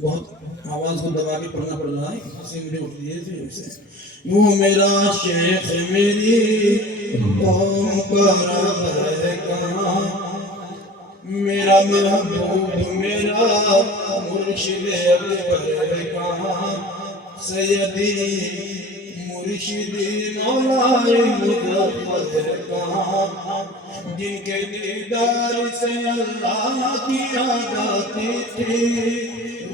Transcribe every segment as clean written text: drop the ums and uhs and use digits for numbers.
بہت آواز کو دبا کے پڑھنا پڑ رہا ہے، اسے مجھے اٹھ دیے تھے اسے۔ وہ میرا شیخ میری قوم کا رہبر کہاں، میرا محبوب میرا مرشد اکبر کہاں، سیدی مرشدی مولا مظفر کہاں، جن کے دیدار سے اللہ کی یاد آتی تھی،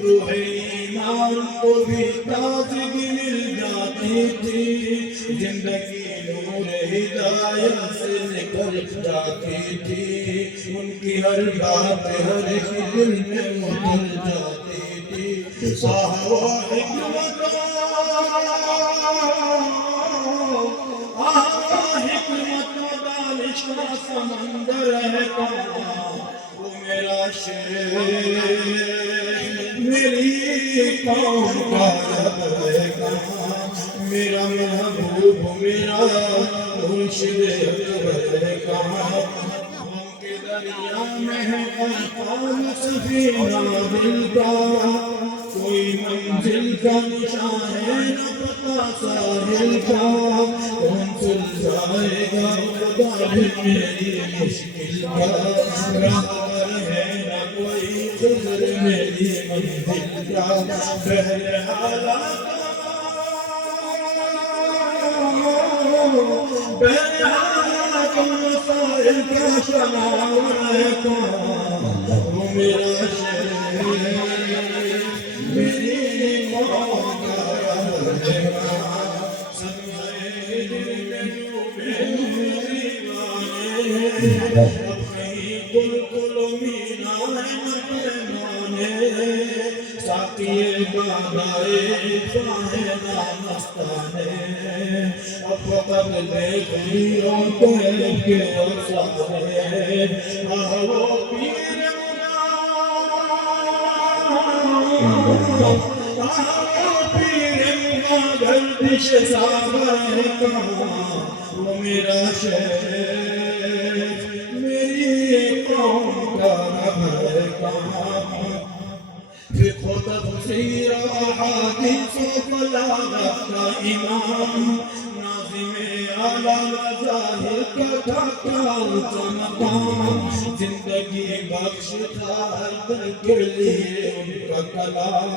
روح ایمان کو بھی تازگی مل جاتی تھی، زندگی نور ہدایت سے نکل جاتی تھی، ان کی ہر بات ہر ایک دل میں اتر جاتی تھی۔ صاحب حکمت حکمت و دانش کا سمندر ہے کہاں، وہ میرا شیخ میری قوم کا رہبر ہے کہاں، میرا محبوب میرا مرشد اکبر ہے کہاں، غم کے دریا میں ہے غرقان سفینہ دل کا، کوئی منزل کا نشان ہے نہ پتہ ساحل کا، کون سلجھائے گا خدا بھی میری مشکل کا، رہبر ہے نہ کوئی خضر میری منزل کا، بہرحالات مسائل کا شمار ہے کہاں، وہ میرا شیخ میری قوم کا رہبر ہے کہاں، سمجھے دل میں میری گانے، اب کہیں کل کل مینا ہے مہمانے، ساقی بادائے فاہے نامستانے، اب وقت دیکھ لیوں تیرے کے سارے، وہ پیر پیر گردش ساغر ہے کہاں، وہ میرا شیخ میری قوم کا رہبر ہے کہاں، فقہ و تفسیر و احادیث و بلاغت کا امام، ناظم اعلیٰ و ظاہر کا تھا اونچا مقام، زندگی بخش تھا ہر دل کے لیے ان کا کلام،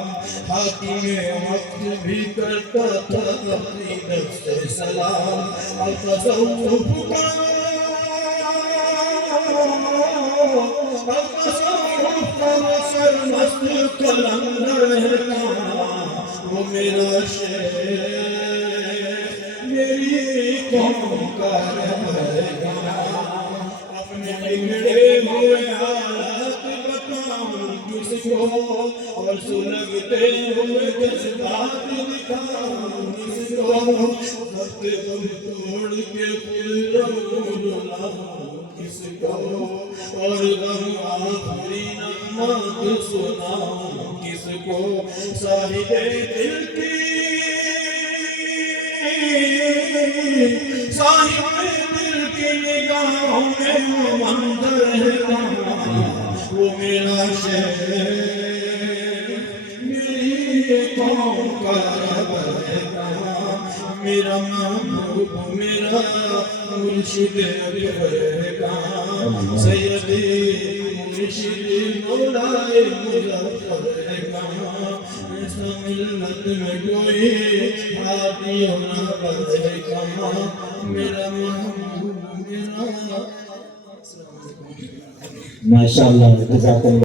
حاکم وقت بھی کرتا تھا اپنی نفس سے سلام، اور تصوف کا سرمست قلندر ہے کہاں، وہ میرا شیخ میری قوم کا رہبر ہے کہاں، اپنے بگڑے ہوئے حالات بتاؤں کس کو، اور سلگتے ہوئے جذبات دکھاؤں کس کو، وقت غم توڑ کے خود رسول کس کو، اور غم آخری نغمات سناؤں کس کو، صاحب دل کی صاحب دل کی نگاہوں میں وہ منظر ہے کہاں، وہ میرا شیخ میری قوم کا رہبر ہے کہاں، میرا محبوب میرا مرشد اکبر ہے کہاں، سیدی مرشدی مولا مظفر ہے کہاں، ایسا ملت میں کوئی ہادی و رہبر ہے کہاں، میرا محبوب میرا۔ ماشاءاللہ، جزاک اللہ۔